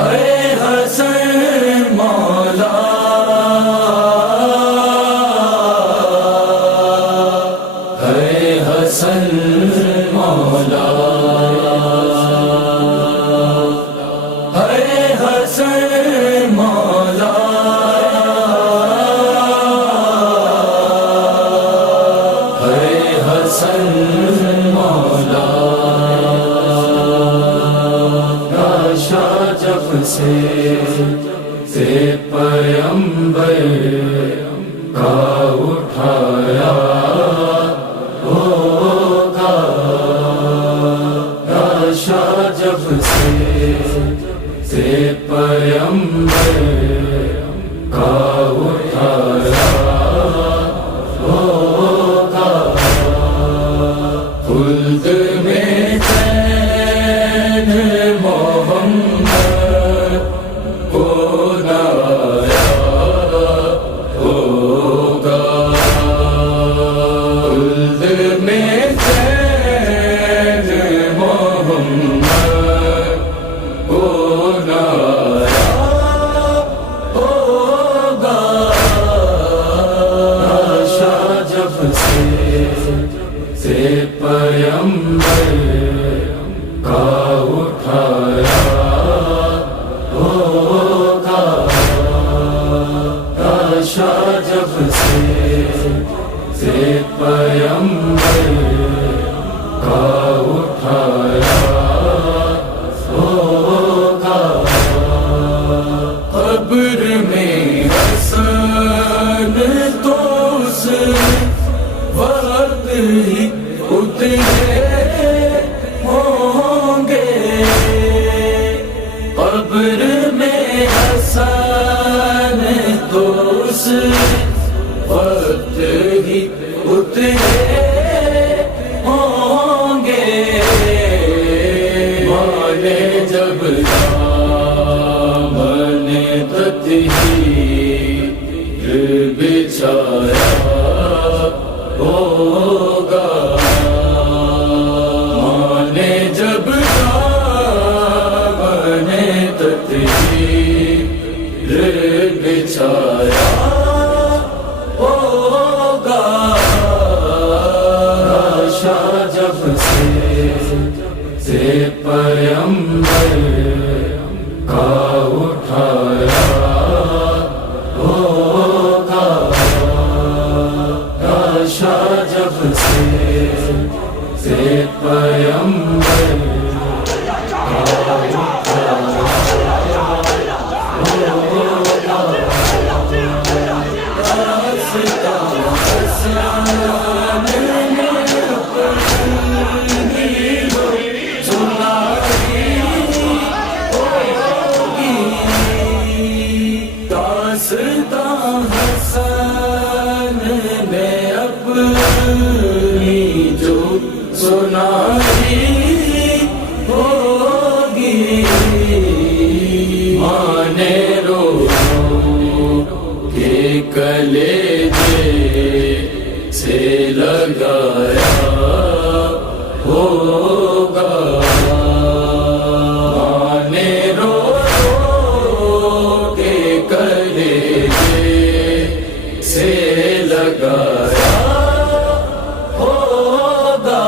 اے حسن مولا اے حسن مولا اے حسن مولا اے حسن مولا جب سے پیمبر کا اٹھایا ہوگا ناشا جب سے پیمبر کا اٹھایا ہوگا خلد میں چین محمد کو لایا ہوگا خلد میں چین محمد کو لایا ہوگا ناشا جب سے پیمبر کا اٹھایا ہوگا ناشا جب سے پیمبر کا اٹھایا ہوگا قبر میں حسن تو اس وقت ہی اترے ہوں گے قبر میں حسن تو اس وقت ہی اترے ہوں گے مانے جب دامن تطہیر بچھایا ہوگا مانے جب دامن تطہیر بچھایا ہوگا ناشا جب سے پیمبر کا اٹھایا ہوگا ناشا جب سے پیمبر حسن میں اپنی جو سنائی ہوگی مانے رو کے کلیجے سے لگایا ہوگا مانے رو کے کلیجے سے لگایا ہوگا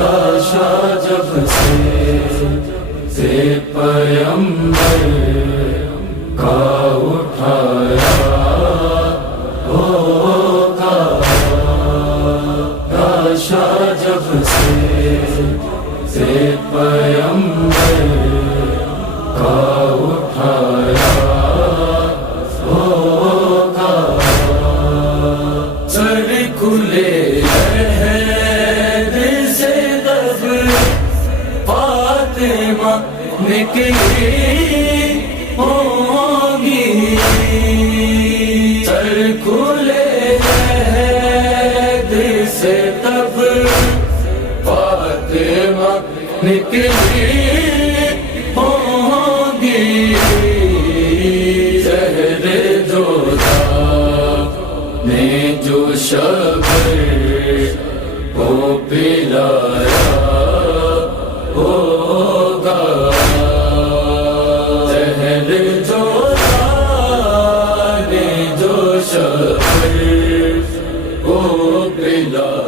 ناشا جب سے پیمبر کا اٹھایا ہوگا ناشا جب سے پیمبر کا اٹھایا ہوگا سر کھلے عہد سے دب فاطمہ نکلی ہوگی سر کھلے عہد سے تب فاطمہ نکلی ہوگی زہر جودا نے جو شبر کو پلایا جو دانے جو شہر وہ پلا